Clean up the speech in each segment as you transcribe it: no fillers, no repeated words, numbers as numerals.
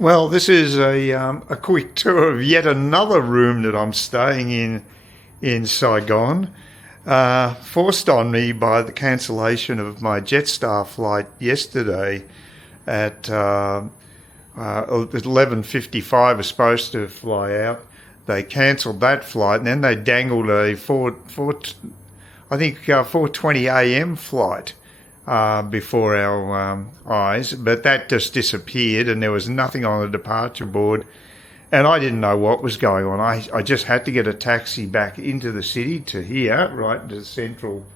Well, this is a quick tour of yet another room that I'm staying in Saigon, forced on me by the cancellation of my Jetstar flight yesterday at 11:55. Was supposed to fly out. They cancelled that flight, and then they dangled a 4:20 a.m. flight before our eyes, but that just disappeared, and there was nothing on the departure board, and I didn't know what was going on. I just had to get a taxi back into the city to here, right into central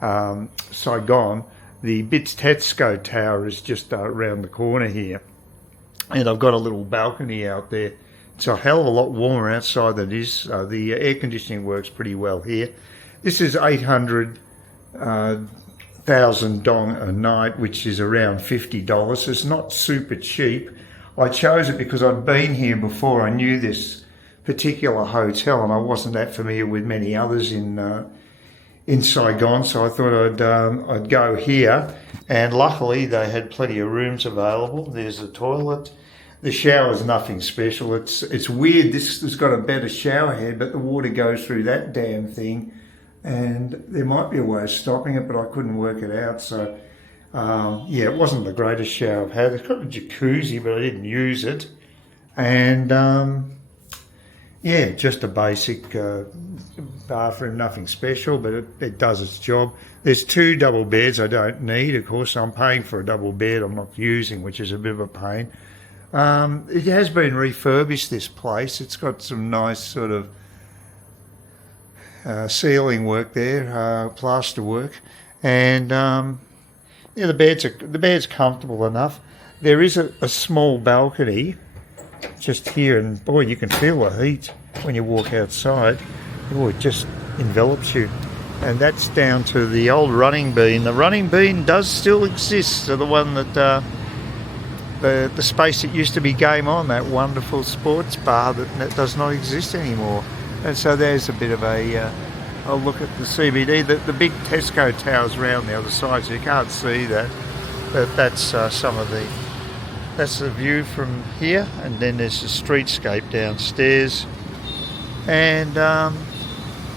Saigon. The Bitstetsco Tower is just around the corner here, and I've got a little balcony out there. It's a hell of a lot warmer outside than it is. The air conditioning works pretty well here. This is 800,000 dong a night, which is around $50. It's not super cheap. I chose it because I'd been here before. I knew this particular hotel, and I wasn't that familiar with many others in Saigon, so I thought I'd go here. And luckily, they had plenty of rooms available. There's the toilet. The shower's nothing special. It's weird. This has got a better shower head, but the water goes through that damn thing. And there might be a way of stopping it, but I couldn't work it out. So, yeah, it wasn't the greatest shower I've had. It's got a jacuzzi, but I didn't use it. And, yeah, just a basic bathroom, nothing special, but it does its job. There's 2 double beds I don't need. Of course, I'm paying for a double bed I'm not using, which is a bit of a pain. It has been refurbished, this place. It's got some nice sort of ceiling work there, plaster work, and yeah, the bed's comfortable enough. There is a small balcony just here, and boy, you can feel the heat when you walk outside. Oh, it just envelops you. And that's down to the old running bean. The running bean does still exist, so the one that the space that used to be Game On, that wonderful sports bar that does not exist anymore. And so there's a bit of a look at the CBD. The big Tesco towers around the other side, so you can't see that. But that's that's the view from here. And then there's the streetscape downstairs, and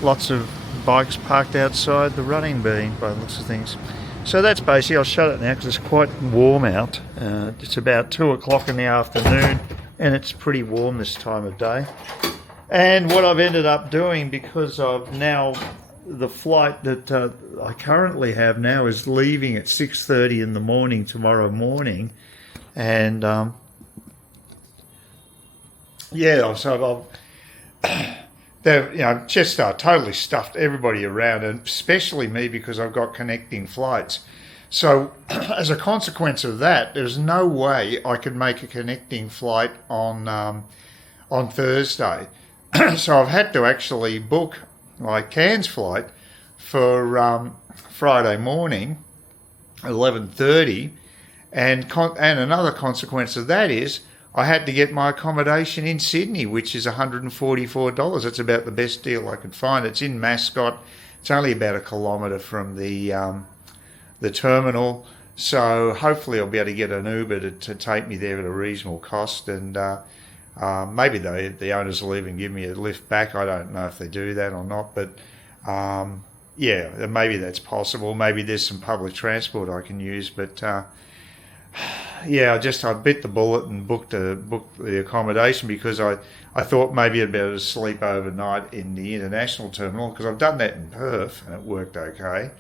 lots of bikes parked outside the running bean by the looks of things. So that's basically. I'll shut it now because it's quite warm out. It's about 2 o'clock in the afternoon, and it's pretty warm this time of day. And what I've ended up doing, because I've now, the flight that I currently have now is leaving at 6:30 in the morning tomorrow morning, and yeah, so they're, Jetstar totally stuffed everybody around, and especially me because I've got connecting flights. So as a consequence of that, there's no way I could make a connecting flight on Thursday. So I've had to actually book my Cairns flight for Friday morning, 11:30, and another consequence of that is I had to get my accommodation in Sydney, which is $144. It's about the best deal I could find. It's in Mascot. It's only about 1 kilometre from the terminal, so hopefully I'll be able to get an Uber to take me there at a reasonable cost, and maybe the owners will even give me a lift back. I don't know if they do that or not, but yeah, maybe that's possible. Maybe there's some public transport I can use, but yeah, I bit the bullet and booked the accommodation because I thought maybe I'd be able to sleep overnight in the international terminal, because I've done that in Perth and it worked okay.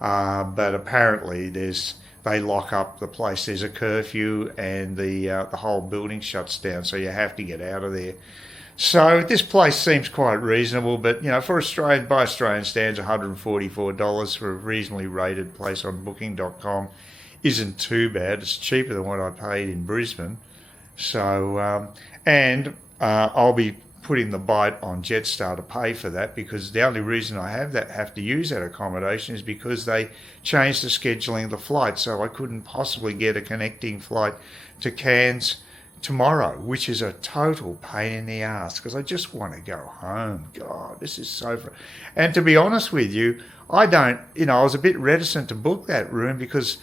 But apparently they lock up the place. There's a curfew, and the whole building shuts down, so you have to get out of there. So this place seems quite reasonable, but for by Australian standards, $144 for a reasonably rated place on Booking.com isn't too bad. It's cheaper than what I paid in Brisbane. So I'll be putting the bite on Jetstar to pay for that, because the only reason I have to use that accommodation is because they changed the scheduling of the flight, so I couldn't possibly get a connecting flight to Cairns tomorrow, which is a total pain in the ass because I just want to go home. God, this is so and to be honest with you, I was a bit reticent to book that room because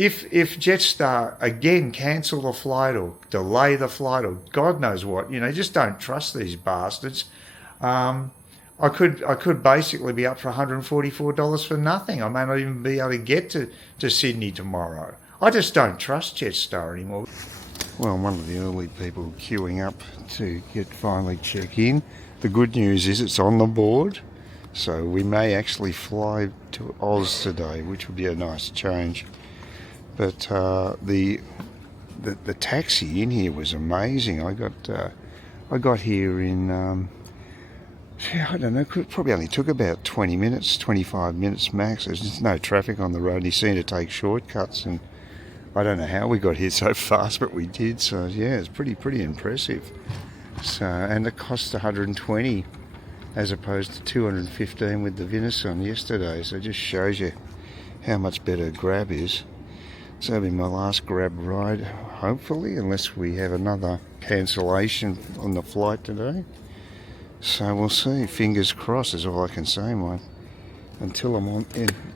if Jetstar again cancel the flight or delay the flight or God knows what, just don't trust these bastards. I could basically be up for $144 for nothing. I may not even be able to get to Sydney tomorrow. I just don't trust Jetstar anymore. Well, I'm one of the early people queuing up to finally check in. The good news is it's on the board, so we may actually fly to Oz today, which would be a nice change. But the taxi in here was amazing. I got here in I don't know. It probably only took about 20 minutes, 25 minutes max. There's just no traffic on the road. He seemed to take shortcuts, and I don't know how we got here so fast, but we did. So yeah, it's pretty impressive. So, and it cost 120 as opposed to 215 with the venison yesterday. So it just shows you how much better Grab is. So that'll be my last Grab ride, hopefully, unless we have another cancellation on the flight today. So we'll see. Fingers crossed is all I can say, mate. Until I'm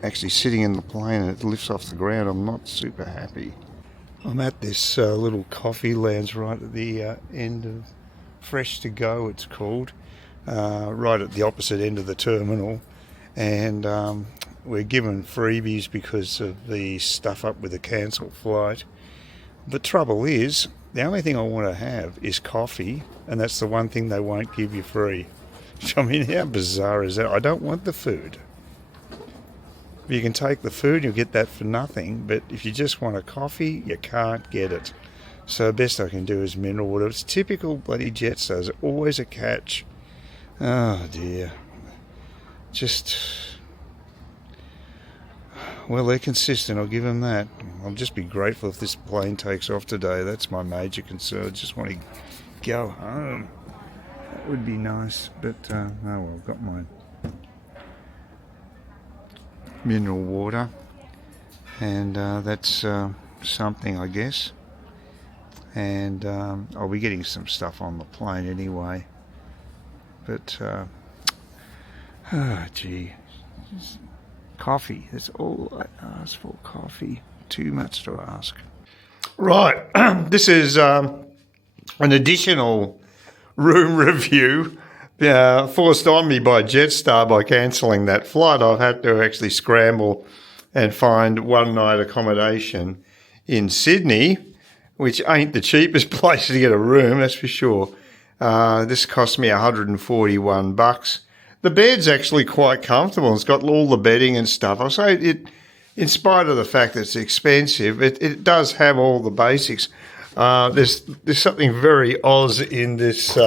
actually sitting in the plane and it lifts off the ground, I'm not super happy. I'm at this little coffee lounge right at the end of Fresh to Go, it's called, right at the opposite end of the terminal. And we're given freebies because of the stuff up with the cancelled flight. The trouble is, the only thing I want to have is coffee, and that's the one thing they won't give you free. I mean, how bizarre is that? I don't want the food. You can take the food, you'll get that for nothing, but if you just want a coffee, you can't get it. So the best I can do is mineral water. It's typical bloody Jetstar. There's always a catch. Oh dear. Well, they're consistent, I'll give them that. I'll just be grateful if this plane takes off today. That's my major concern. I just want to go home. That would be nice, but oh well, I've got my mineral water, and that's something, I guess. And I'll be getting some stuff on the plane anyway. But, gee. Coffee, that's all I ask for, coffee. Too much to ask. Right, this is an additional room review forced on me by Jetstar by cancelling that flight. I've had to actually scramble and find one night accommodation in Sydney, which ain't the cheapest place to get a room, that's for sure. This cost me $141. The bed's actually quite comfortable. It's got all the bedding and stuff. I'll say it, in spite of the fact that it's expensive, it does have all the basics. There's something very Oz in this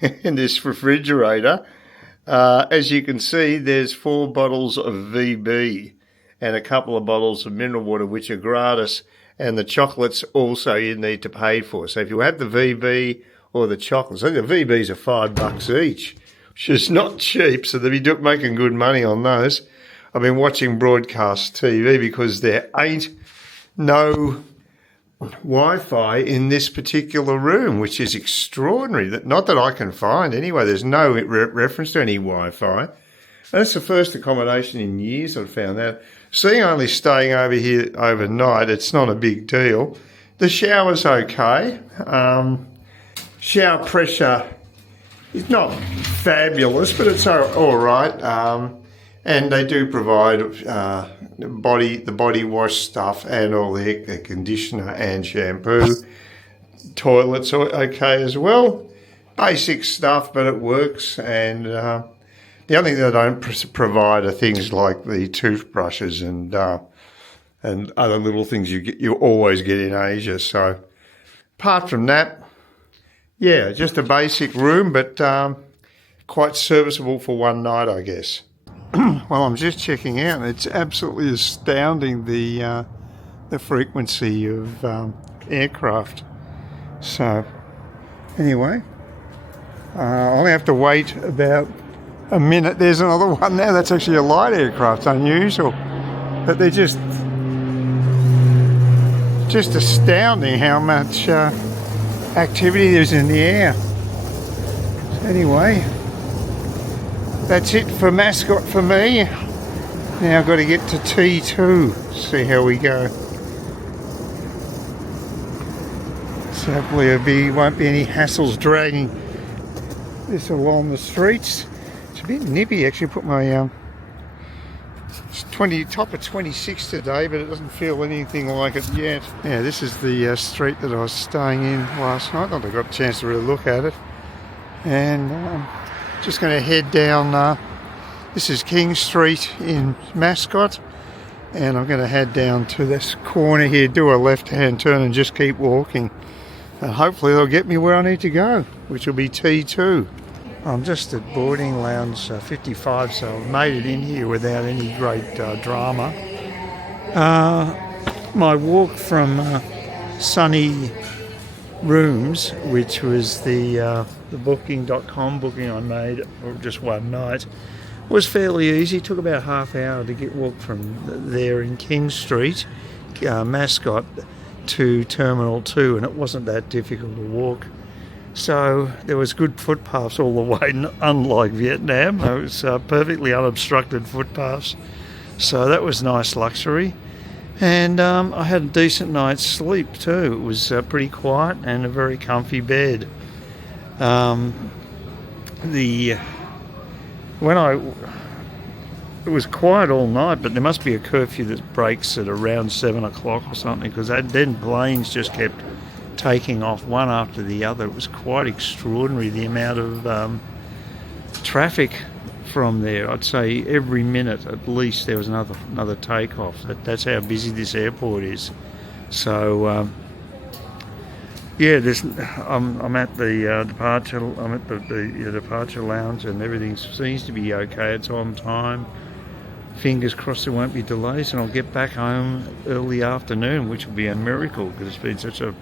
in this refrigerator. As you can see, there's 4 bottles of VB and a couple of bottles of mineral water, which are gratis, and the chocolates also you need to pay for. So if you have the VB or the chocolates, I think the VBs are $5 each, which is not cheap, so they'll be making good money on those. I've been watching broadcast TV because there ain't no Wi-Fi in this particular room, which is extraordinary. Not that I can find anyway. There's no reference to any Wi-Fi. That's the first accommodation in years I've found that. Seeing only staying over here overnight, it's not a big deal. The shower's okay. Shower pressure is not fabulous, but it's all right. And they do provide the body wash stuff and all the conditioner and shampoo. Toilets are okay as well. Basic stuff, but it works. And the only thing they don't provide are things like the toothbrushes and other little things you always get in Asia. So apart from that, yeah, just a basic room, but quite serviceable for one night, I guess. Well, I'm just checking out. It's absolutely astounding the frequency of aircraft. So anyway, I'll have to wait about a minute. There's another one there. That's actually a light aircraft. Unusual, but they're just astounding how much activity there's in the air. Anyway, that's it for Mascot for me. Now I've got to get to T2, see how we go. So hopefully won't be any hassles dragging this along the streets. It's a bit nippy actually. Put my top of 26 today, but it doesn't feel anything like it yet. Yeah, this is the street that I was staying in last night. Not that I got a chance to really look at it. And just going to head down. This is King Street in Mascot, and I'm going to head down to this corner here, do a left-hand turn, and just keep walking. And hopefully they'll get me where I need to go, which will be T2. I'm just at boarding lounge 55, so I've made it in here without any great drama. My walk from Sunny Rooms, which was the booking.com booking I made for just one night, was fairly easy. It took about half hour to walk from there in King Street, Mascot, to Terminal 2, and it wasn't that difficult to walk. So there was good footpaths all the way, unlike Vietnam. It was perfectly unobstructed footpaths. So that was nice luxury. And I had a decent night's sleep too. It was pretty quiet and a very comfy bed. It was quiet all night, but there must be a curfew that breaks at around 7 o'clock or something, because then planes just kept taking off one after the other. It was quite extraordinary, the amount of traffic from there. I'd say every minute at least there was another takeoff. That's how busy this airport is. So yeah, I'm at the departure. I'm at the departure lounge, and everything seems to be okay. It's on time. Fingers crossed there won't be delays, and I'll get back home early afternoon, which will be a miracle because it's been such a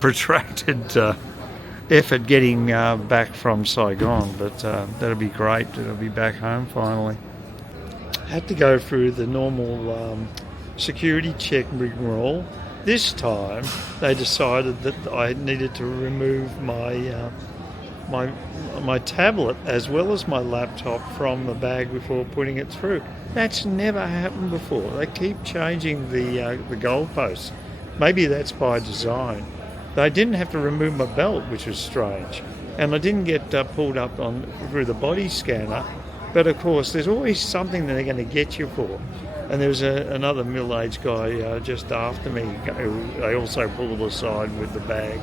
protracted effort getting back from Saigon. But that'll be great. It'll be back home finally. Had to go through the normal security check rigmarole. This time they decided that I needed to remove my tablet as well as my laptop from the bag before putting it through. That's never happened before. They keep changing the goalposts. Maybe that's by design. They didn't have to remove my belt, which was strange, and I didn't get pulled up through the body scanner. But of course, there's always something that they're going to get you for. And there was another middle-aged guy just after me. They also pulled aside with the bag.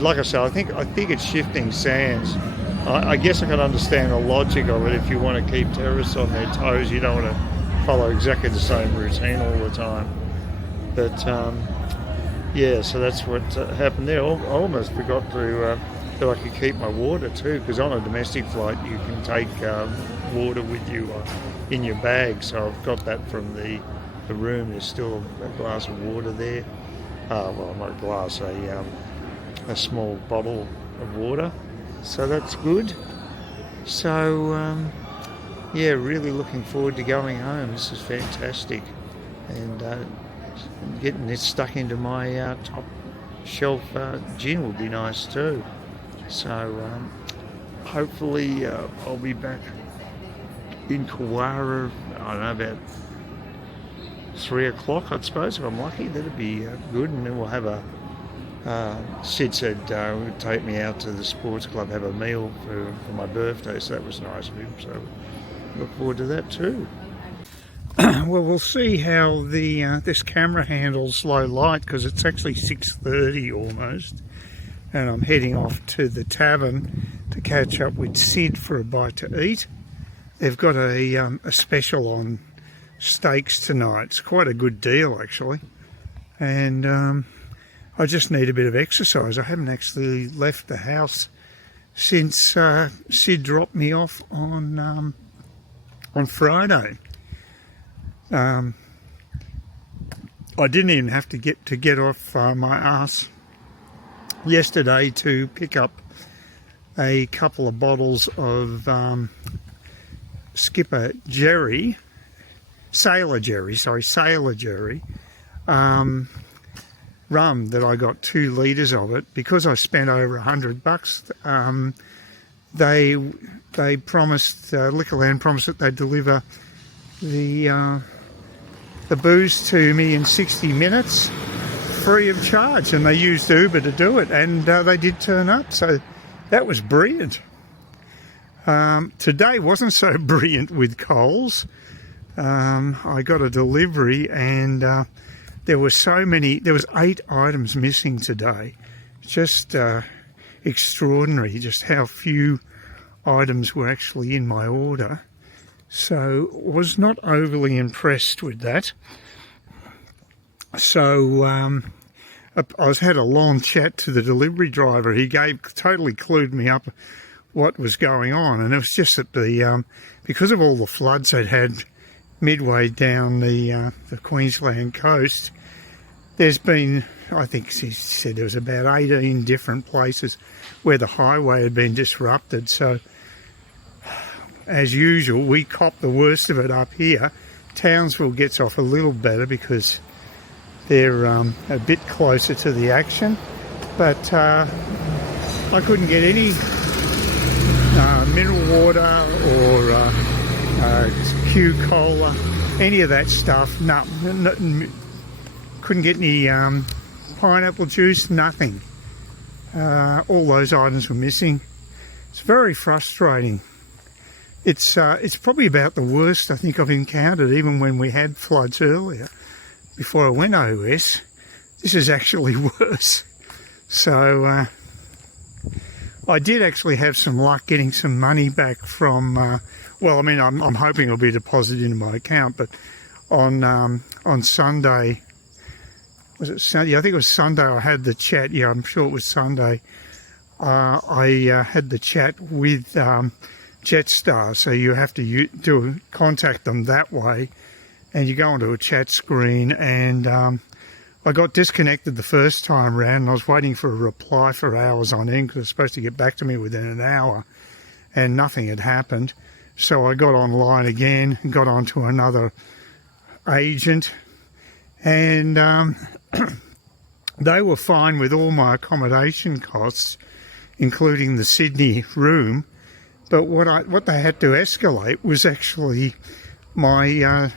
Like I said, I think it's shifting sands. I guess I can understand the logic of it. If you want to keep terrorists on their toes, you don't want to follow exactly the same routine all the time. But yeah, so that's what happened there. I almost forgot that I could keep my water too, because on a domestic flight you can take water with you in your bag. So I've got that from the room. There's still a glass of water there. Well, not a glass, a small bottle of water. So that's good. So yeah, really looking forward to going home. This is fantastic, and getting this stuck into my top shelf gin will be nice too. So hopefully I'll be back in Kauai, I don't know, about 3 o'clock, I suppose, if I'm lucky. That'd be good, and then we'll have Sid said he would take me out to the sports club, have a meal for my birthday, so that was nice of him. So look forward to that too. Well, we'll see how this camera handles low light, because it's actually 6:30 almost, and I'm heading off to the tavern to catch up with Sid for a bite to eat. They've got a special on steaks tonight. It's quite a good deal actually, and I just need a bit of exercise. I haven't actually left the house since Sid dropped me off on Friday. I didn't even have to get off my arse yesterday to pick up a couple of bottles of Sailor Jerry rum that I got 2 litres of it. Because I spent over $100, they promised, Liquorland promised that they'd deliver the booze to me in 60 minutes, free of charge, and they used Uber to do it, and they did turn up, so that was brilliant. Today wasn't so brilliant with Coles. I got a delivery, and there was 8 items missing today. Just extraordinary just how few items were actually in my order. So was not overly impressed with that. So I had a long chat to the delivery driver. He totally clued me up what was going on, and it was just that because of all the floods they'd had midway down the Queensland coast, there's been, I think he said there was about 18 different places where the highway had been disrupted. So as usual, we cop the worst of it up here. Townsville gets off a little better because they're a bit closer to the action, but I couldn't get any mineral water or Q Cola, any of that stuff. No, couldn't get any pineapple juice, nothing. All those items were missing. It's very frustrating. It's probably about the worst I think I've encountered, even when we had floods earlier, before I went OS. This is actually worse. So I did actually have some luck getting some money back from, well, I mean, I'm hoping it'll be deposited into my account, but on Sunday, was it Sunday? Yeah, I think it was Sunday I had the chat. Yeah, I'm sure it was Sunday. I had the chat with Jetstar, so you have to contact them that way, and you go onto a chat screen, and I got disconnected the first time round, and I was waiting for a reply for hours on end because it was supposed to get back to me within an hour, and nothing had happened. So I got online again and got onto another agent, and they were fine with all my accommodation costs, including the Sydney room. But what they had to escalate was actually my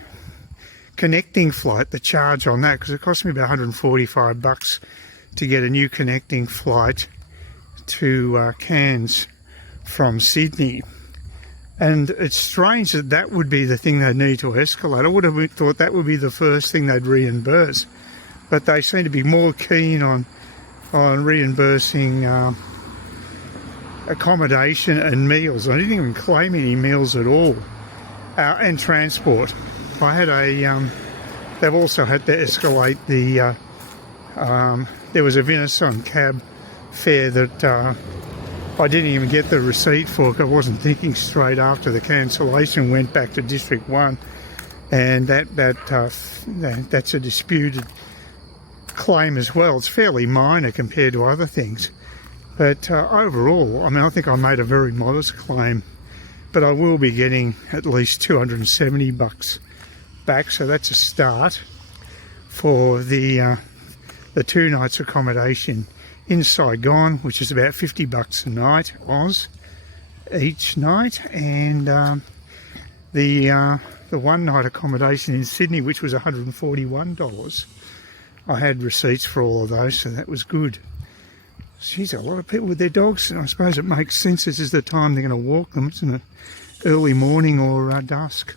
connecting flight, the charge on that, because it cost me about $145 to get a new connecting flight to Cairns from Sydney. And it's strange that would be the thing they'd need to escalate. I would have thought that would be the first thing they'd reimburse, but they seem to be more keen on reimbursing accommodation and meals. I didn't even claim any meals at all, and transport. I had they've also had to escalate there was a Venison cab fare that I didn't even get the receipt for because I wasn't thinking straight after the cancellation. Went back to District 1, and that's a disputed claim as well. It's fairly minor compared to other things. But overall, I mean, I think I made a very modest claim, but I will be getting at least $270 back, so that's a start for the 2 nights accommodation in Saigon, which is about $50 a night, each night, and the 1 night accommodation in Sydney, which was $141. I had receipts for all of those, so that was good. Geez, a lot of people with their dogs, and I suppose it makes sense. This is the time they're going to walk them. It's in the early morning or dusk,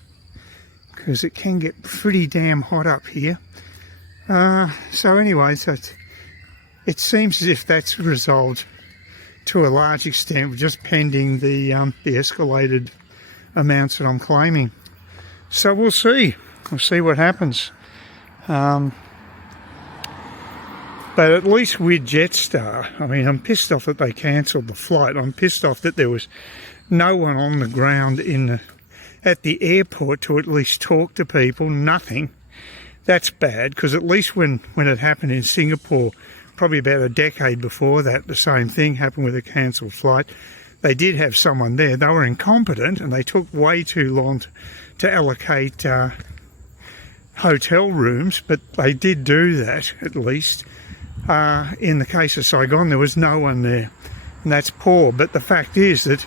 because it can get pretty damn hot up here. So anyway, it seems as if that's resolved to a large extent, just pending the escalated amounts that I'm claiming. So we'll see. We'll see what happens. But at least with Jetstar, I mean, I'm pissed off that they cancelled the flight. I'm pissed off that there was no one on the ground at the airport to at least talk to people. Nothing. That's bad, because at least when it happened in Singapore, probably about a decade before that, the same thing happened with a cancelled flight. They did have someone there. They were incompetent, and they took way too long to allocate hotel rooms, but they did do that at least. In the case of Saigon, there was no one there, and that's poor. But the fact is that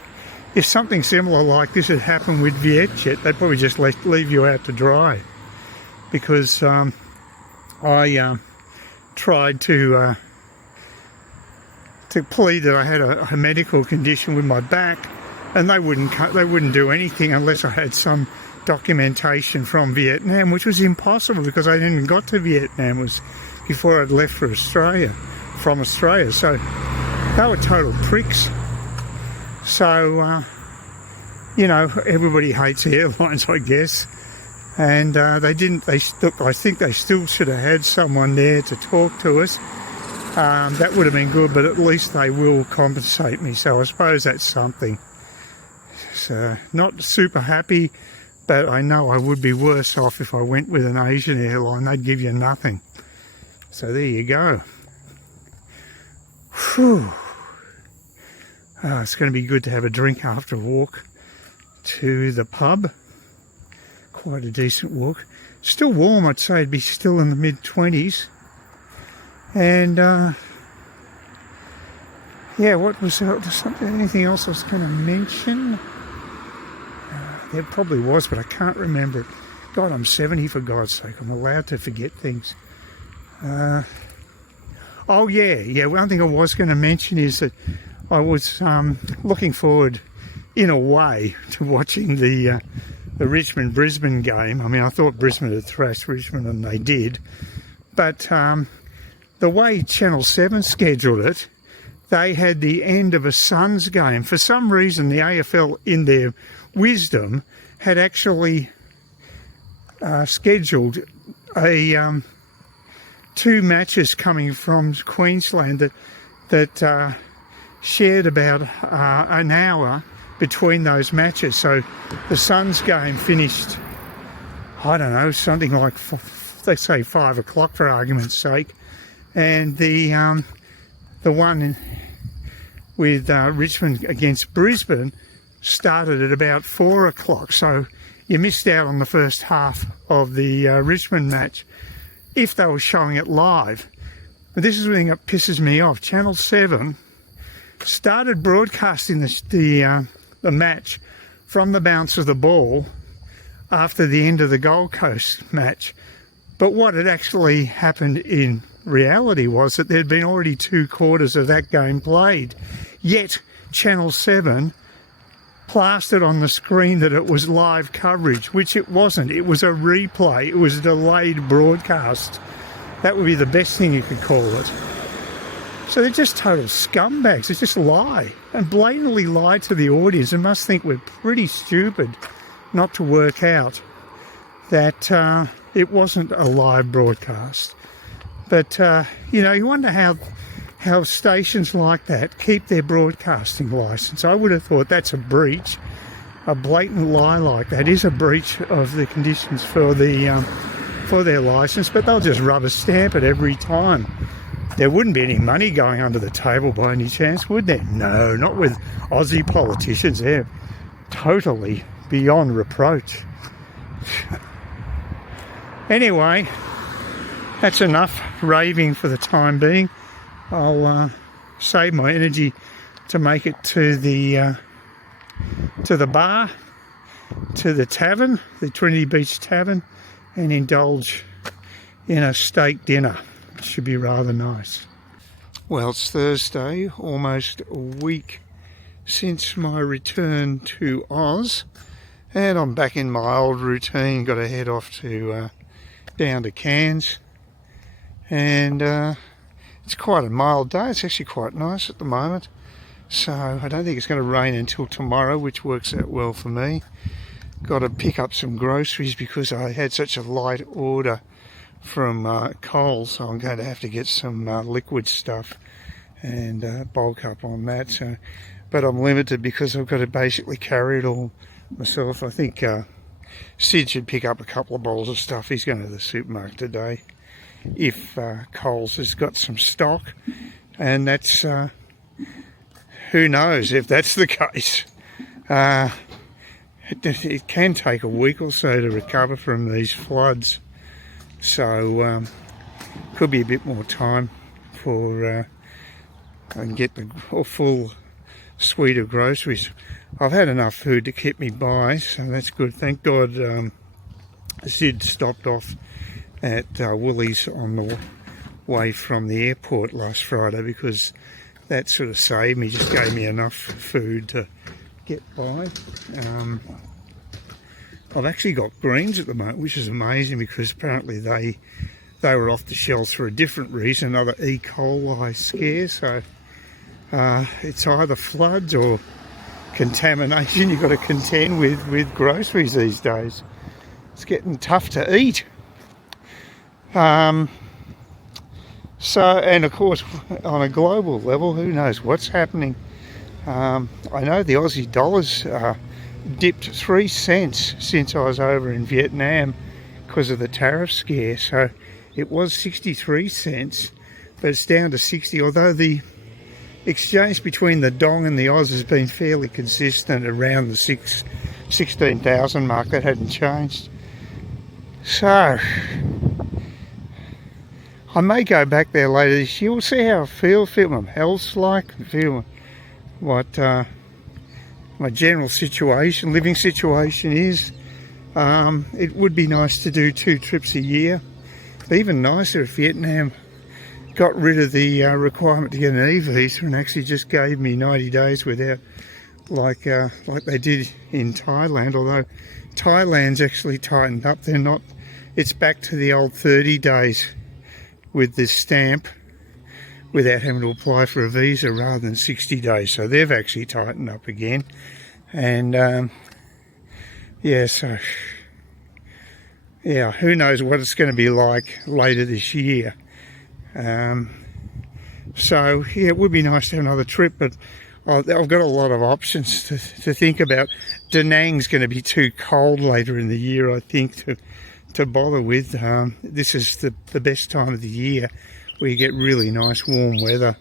if something similar like this had happened with VietJet, they'd probably just leave you out to dry. Because I tried to plead that I had a medical condition with my back, and they wouldn't do anything unless I had some documentation from Vietnam, which was impossible because I hadn't got to Vietnam. It was before I'd left from Australia. So they were total pricks. So, you know, everybody hates airlines, I guess. And I think they still should have had someone there to talk to us. That would have been good, but at least they will compensate me. So I suppose that's something. So not super happy, but I know I would be worse off if I went with an Asian airline. They'd give you nothing. So there you go. Whew. Oh, it's going to be good to have a drink after a walk to the pub. Quite a decent walk. Still warm, I'd say. It'd be still in the mid-20s. And, yeah, what was there? Anything else I was going to mention? There probably was, but I can't remember it. God, I'm 70 for God's sake. I'm allowed to forget things. Oh, yeah. One thing I was going to mention is that I was looking forward, in a way, to watching the Richmond-Brisbane game. I mean, I thought Brisbane had thrashed Richmond, and they did. But the way Channel 7 scheduled it, they had the end of a Suns game. For some reason, the AFL, in their wisdom, had actually scheduled two matches coming from Queensland that shared about an hour between those matches. So the Suns game finished, I don't know, something like, they say 5 o'clock for argument's sake, and the one with Richmond against Brisbane started at about 4 o'clock. So you missed out on the first half of the Richmond match if they were showing it live. But this is the thing that pisses me off. Channel 7 started broadcasting the match from the bounce of the ball after the end of the Gold Coast match. But what had actually happened in reality was that there'd been already 2 quarters of that game played. Yet Channel 7 plastered on the screen that it was live coverage, which it wasn't. It was a replay. It was a delayed broadcast. That would be the best thing you could call it. So they're just total scumbags. They just lie and blatantly lie to the audience and must think we're pretty stupid not to work out that it wasn't a live broadcast. But, you know, you wonder how stations like that keep their broadcasting licence. I would have thought that's a breach. A blatant lie like that is a breach of the conditions for their licence, but they'll just rubber stamp it every time. There wouldn't be any money going under the table by any chance, would there? No, not with Aussie politicians. They're totally beyond reproach. Anyway, that's enough raving for the time being. I'll save my energy to make it to the bar, to the tavern, the Trinity Beach Tavern, and indulge in a steak dinner. It should be rather nice. Well, it's Thursday, almost a week since my return to Oz, and I'm back in my old routine. Got to head off to down to Cairns, and it's quite a mild day. It's actually quite nice at the moment, so I don't think it's going to rain until tomorrow, which works out well for me. Got to pick up some groceries because I had such a light order from Coles, so I'm going to have to get some liquid stuff and bulk up on that. So, but I'm limited because I've got to basically carry it all myself. I think Sid should pick up a couple of bottles of stuff. He's going to the supermarket today if Coles has got some stock, and that's who knows if that's the case. It can take a week or so to recover from these floods, so could be a bit more time for I can get the full suite of groceries. I've had enough food to keep me by, so that's good. Thank God Sid stopped off at Woolies on the way from the airport last Friday, because that sort of saved me, just gave me enough food to get by. I've actually got greens at the moment, which is amazing, because apparently they were off the shelves for a different reason, another E. coli scare. So it's either floods or contamination you've got to contend with groceries these days. It's getting tough to eat. So, and of course, on a global level, who knows what's happening. I know the Aussie dollar's dipped 3 cents since I was over in Vietnam because of the tariff scare. So it was 63 cents, but it's down to 60, although the exchange between the dong and the Oz has been fairly consistent around the 16,000 mark. That hadn't changed. So I may go back there later this year. We'll see how I feel what my health's like, feel what my general situation, living situation is. It would be nice to do 2 trips a year. Even nicer if Vietnam got rid of the requirement to get an e-visa and actually just gave me 90 days without, like they did in Thailand. Although Thailand's actually tightened up. They're not. It's back to the old 30 days with this stamp without having to apply for a visa, rather than 60 days. So they've actually tightened up again. And yeah, so yeah, who knows what it's going to be like later this year. So yeah, it would be nice to have another trip, but I've got a lot of options to think about. Da Nang's going to be too cold later in the year, I think, to bother with. This is the best time of the year where you get really nice warm weather.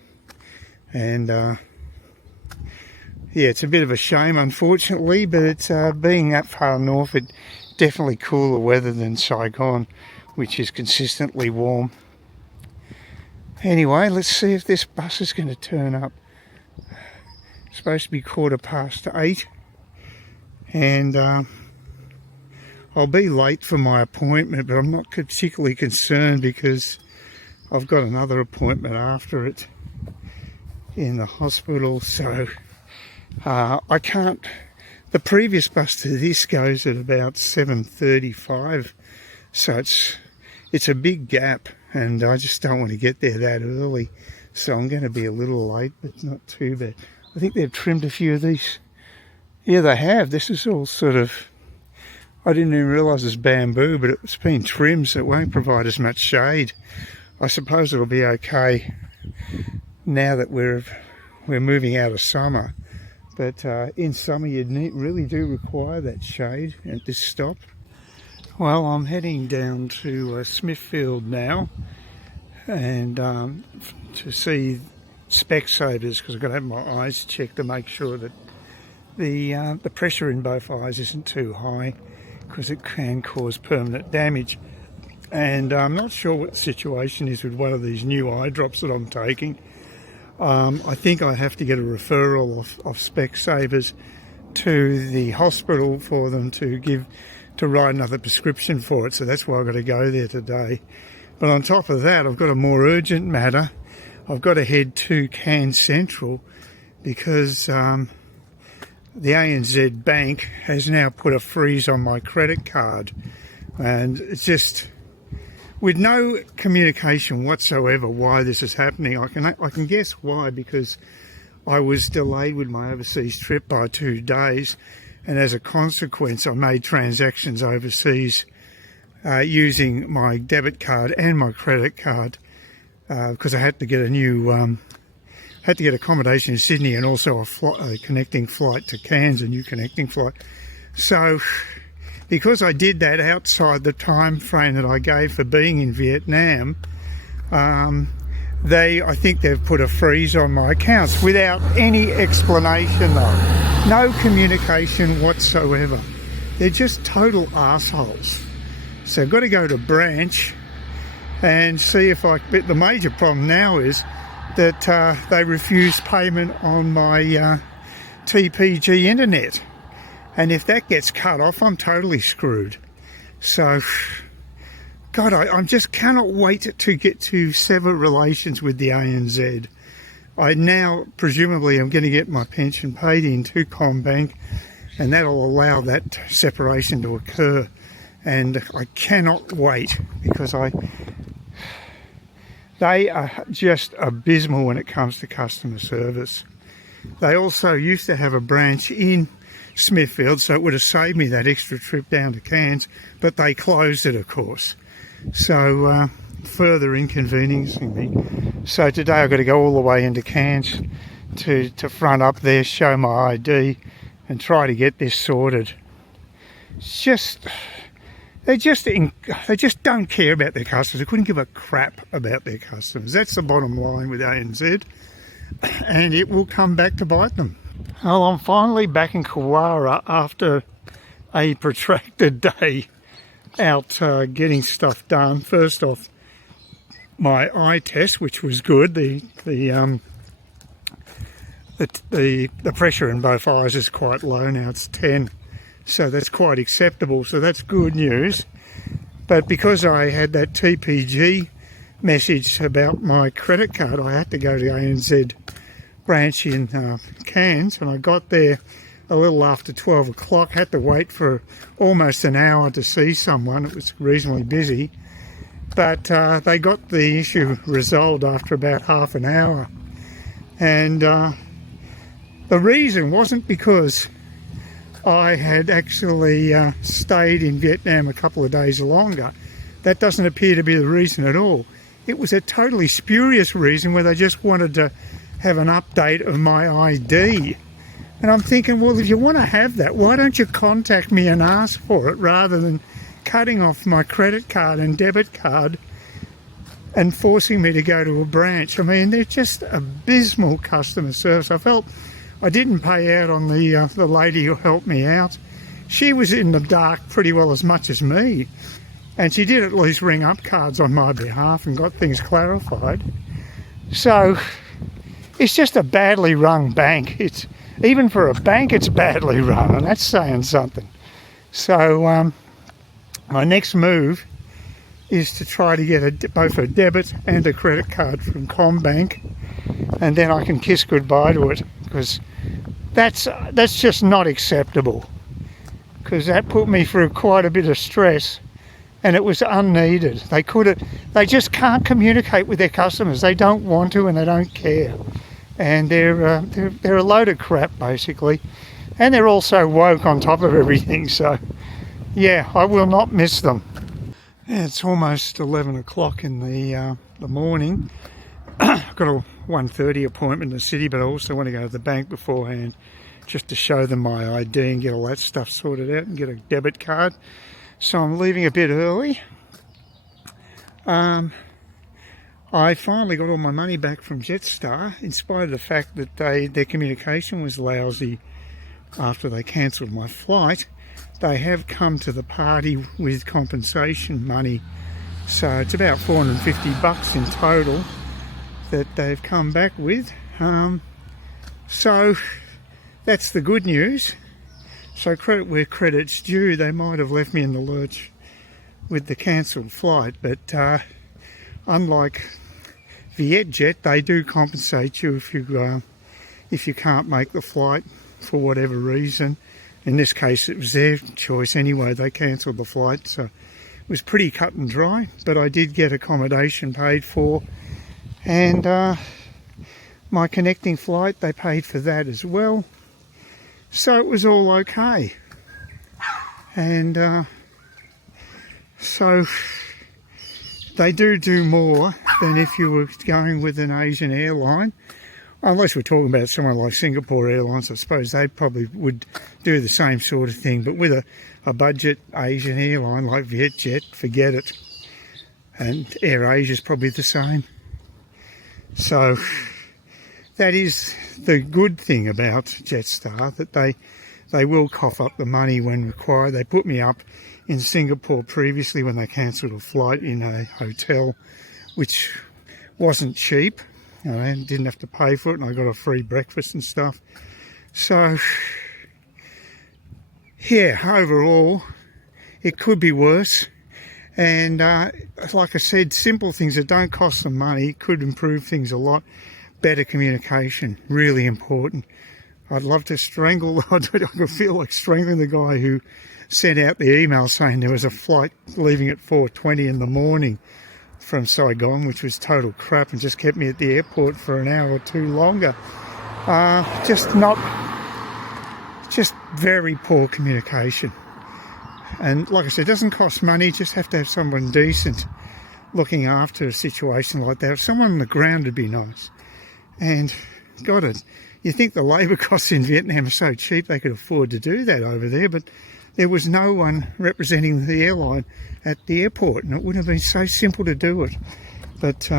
And yeah, it's a bit of a shame, unfortunately, but it's being that far north, it's definitely cooler weather than Saigon, which is consistently warm. Anyway, let's see if this bus is going to turn up. It's supposed to be 8:15, and I'll be late for my appointment, but I'm not particularly concerned because I've got another appointment after it in the hospital. So I can't. The previous bus to this goes at about 7:35, so it's a big gap, and I just don't want to get there that early. So I'm going to be a little late, but not too bad. I think they've trimmed a few of these. Yeah, they have. This is all sort of, I didn't even realise it's bamboo, but it's been trimmed so it won't provide as much shade. I suppose it'll be okay now that we're moving out of summer. But in summer you really do require that shade at this stop. Well, I'm heading down to Smithfield now, and to see Specsavers, because I've got to have my eyes checked to make sure that the pressure in both eyes isn't too high, because it can cause permanent damage. And I'm not sure what the situation is with one of these new eye drops that I'm taking. I think I have to get a referral of Specsavers to the hospital for them to write another prescription for it. So that's why I've got to go there today. But on top of that, I've got a more urgent matter. I've got to head to Cairns Central because the ANZ Bank has now put a freeze on my credit card. And it's just, with no communication whatsoever why this is happening. I can guess why, because I was delayed with my overseas trip by 2 days, and as a consequence I made transactions overseas using my debit card and my credit card, because I had to get a new accommodation in Sydney, and also a connecting flight to Cairns, a new connecting flight. So because I did that outside the time frame that I gave for being in Vietnam, I think they've put a freeze on my accounts without any explanation though. No communication whatsoever. They're just total assholes. So I've got to go to branch and see if but the major problem now is that they refuse payment on my TPG internet. And if that gets cut off, I'm totally screwed. So, God, I just cannot wait to get to sever relations with the ANZ. I now, presumably, am going to get my pension paid into CommBank, and that'll allow that separation to occur. And I cannot wait, because they are just abysmal when it comes to customer service. They also used to have a branch in Smithfield, so it would have saved me that extra trip down to Cairns, but they closed it, of course. So further inconveniencing me. So today I've got to go all the way into Cairns to front up there, show my ID, and try to get this sorted. It's just they just don't care about their customers. They couldn't give a crap about their customers. That's the bottom line with ANZ, and it will come back to bite them. Well, I'm finally back in Kawara after a protracted day out getting stuff done. First off, my eye test, which was good. The pressure in both eyes is quite low now. It's 10, so that's quite acceptable. So that's good news. But because I had that TPG message about my credit card, I had to go to ANZ branch in Cairns, and I got there a little after 12 o'clock. Had to wait for almost an hour to see someone. It was reasonably busy, but they got the issue resolved after about half an hour. And the reason wasn't because I had actually stayed in Vietnam a couple of days longer. That doesn't appear to be the reason at all. It was a totally spurious reason where they just wanted to have an update of my ID. And I'm thinking, well, if you want to have that, why don't you contact me and ask for it, rather than cutting off my credit card and debit card and forcing me to go to a branch. I mean, they're just abysmal customer service. I felt I didn't pay out on the lady who helped me out. She was in the dark pretty well as much as me, and she did at least ring up cards on my behalf and got things clarified. So it's just a badly run bank. It's even for a bank, it's badly run, and that's saying something. So my next move is to try to get both a debit and a credit card from CommBank, and then I can kiss goodbye to it, because that's just not acceptable, because that put me through quite a bit of stress, and it was unneeded. They just can't communicate with their customers. They don't want to, and they don't care. And they're a load of crap, basically, and they're also woke on top of everything. So yeah, I will not miss them. Yeah, it's almost 11 o'clock in the morning. I've got a 1:30 appointment in the city, but I also want to go to the bank beforehand just to show them my ID and get all that stuff sorted out and get a debit card. So I'm leaving a bit early. I finally got all my money back from Jetstar, in spite of the fact that their communication was lousy after they cancelled my flight. They have come to the party with compensation money, so it's about $450 in total that they've come back with. So that's the good news. So credit where credit's due. They might have left me in the lurch with the cancelled flight, but unlike Vietjet, they do compensate you if you can't make the flight for whatever reason. In this case, it was their choice anyway. They cancelled the flight, so it was pretty cut and dry. But I did get accommodation paid for, and my connecting flight, they paid for that as well. So it was all okay. And so they do more than if you were going with an Asian airline. Unless we're talking about someone like Singapore Airlines, I suppose they probably would do the same sort of thing. But with a budget Asian airline like Vietjet, forget it. And AirAsia's probably the same. So that is the good thing about Jetstar, that they will cough up the money when required. They put me up in Singapore previously when they cancelled a flight in a hotel, which wasn't cheap. I didn't have to pay for it, and I got a free breakfast and stuff. So, yeah, overall, it could be worse. And like I said, simple things that don't cost them money could improve things a lot. Better communication, really important. I'd love to strangle, I could feel like strangling the guy who sent out the email saying there was a flight leaving at 4:20 in the morning from Saigon, which was total crap and just kept me at the airport for an hour or two longer. Just very poor communication. And like I said, it doesn't cost money, you just have to have someone decent looking after a situation like that. Someone on the ground would be nice. And got it. You think the labour costs in Vietnam are so cheap they could afford to do that over there, but there was no one representing the airline at the airport, and it would have been so simple to do it. But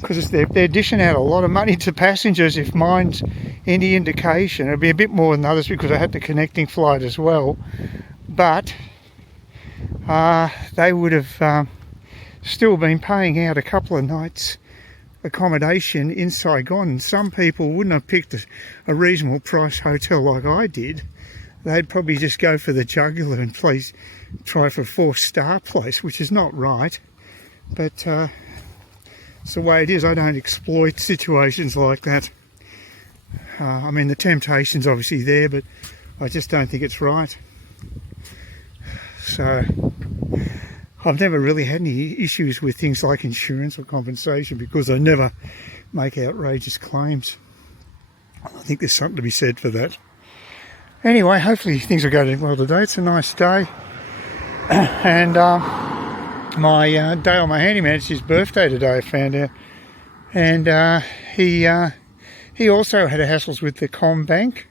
because they're dishing out a lot of money to passengers, if mine's any indication, it'll be a bit more than others because I had the connecting flight as well. But they would have still been paying out a couple of nights accommodation in Saigon. Some people wouldn't have picked a reasonable price hotel like I did. They'd probably just go for the jugular and try for a 4-star place, which is not right. But it's the way it is. I don't exploit situations like that. I mean, the temptation's obviously there, but I just don't think it's right. So I've never really had any issues with things like insurance or compensation because I never make outrageous claims. I think there's something to be said for that. Anyway, hopefully things will go well today. It's a nice day. And my Dale, my handyman, it's his birthday today, I found out. And he also had hassles with the bank.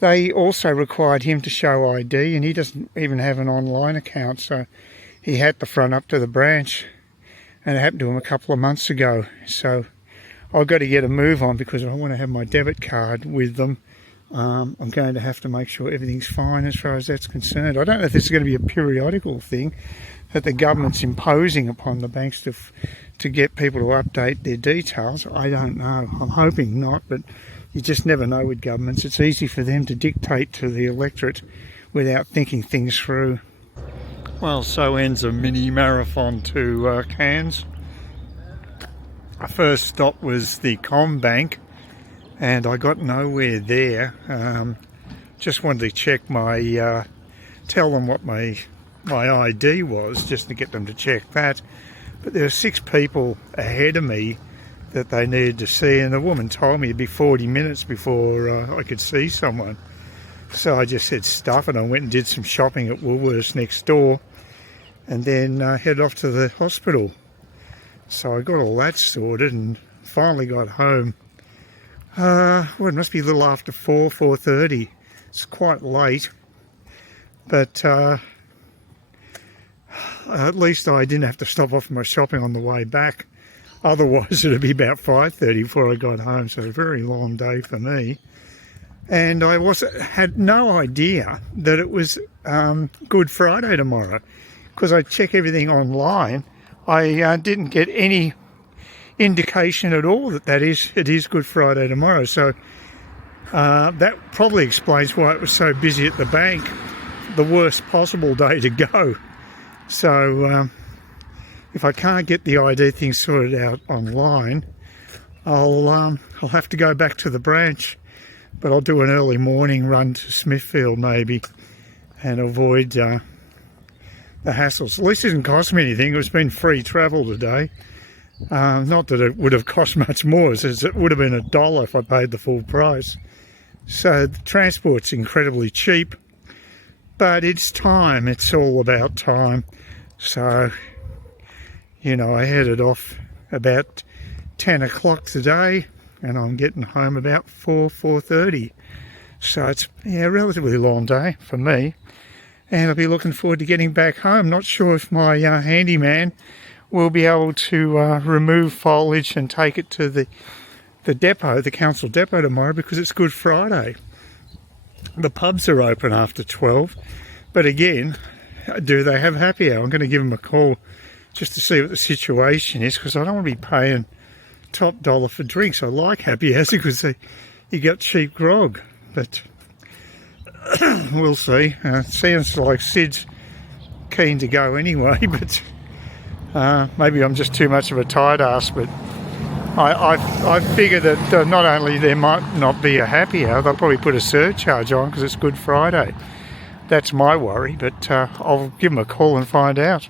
They also required him to show ID, and he doesn't even have an online account, so he had to front up to the branch, and it happened to him a couple of months ago. So I've got to get a move on because I want to have my debit card with them. I'm going to have to make sure everything's fine as far as that's concerned. I don't know if this is going to be a periodical thing that the government's imposing upon the banks to get people to update their details. I don't know. I'm hoping not, but you just never know with governments. It's easy for them to dictate to the electorate without thinking things through. Well, so ends a mini marathon to Cairns. Our first stop was the bank, and I got nowhere there. Just wanted to check tell them what my ID was, just to get them to check that. But there were 6 people ahead of me that they needed to see, and the woman told me it'd be 40 minutes before I could see someone. So I just said stuff, and I went and did some shopping at Woolworths next door, and then headed off to the hospital. So I got all that sorted and finally got home. Well, it must be a little after 4:30. It's quite late, but at least I didn't have to stop off my shopping on the way back. Otherwise, it'd be about 5:30 before I got home, so a very long day for me. And I had no idea that it was Good Friday tomorrow, because I check everything online. I didn't get any indication at all that it is Good Friday tomorrow. So that probably explains why it was so busy at the bank. The worst possible day to go. So if I can't get the ID thing sorted out online, I'll have to go back to the branch. But I'll do an early morning run to Smithfield maybe and avoid the hassles. At least it didn't cost me anything. It's been free travel today. Not that it would have cost much more, as it would have been $1 if I paid the full price. So the transport's incredibly cheap, but it's time. It's all about time. So, you know, I headed off about 10 o'clock today, and I'm getting home about 4:30. So it's a relatively long day for me, and I'll be looking forward to getting back home. Not sure if my handyman will be able to remove foliage and take it to the depot, the council depot tomorrow, because it's Good Friday. The pubs are open after 12, but again, do they have happy hour? I'm going to give them a call just to see what the situation is, because I don't want to be paying top dollar for drinks. I like happy hours because you get cheap grog, but we'll see. Sounds like Sid's keen to go anyway, but maybe I'm just too much of a tight ass. But I figure that not only there might not be a happy hour, they'll probably put a surcharge on because it's Good Friday. That's my worry, but I'll give them a call and find out.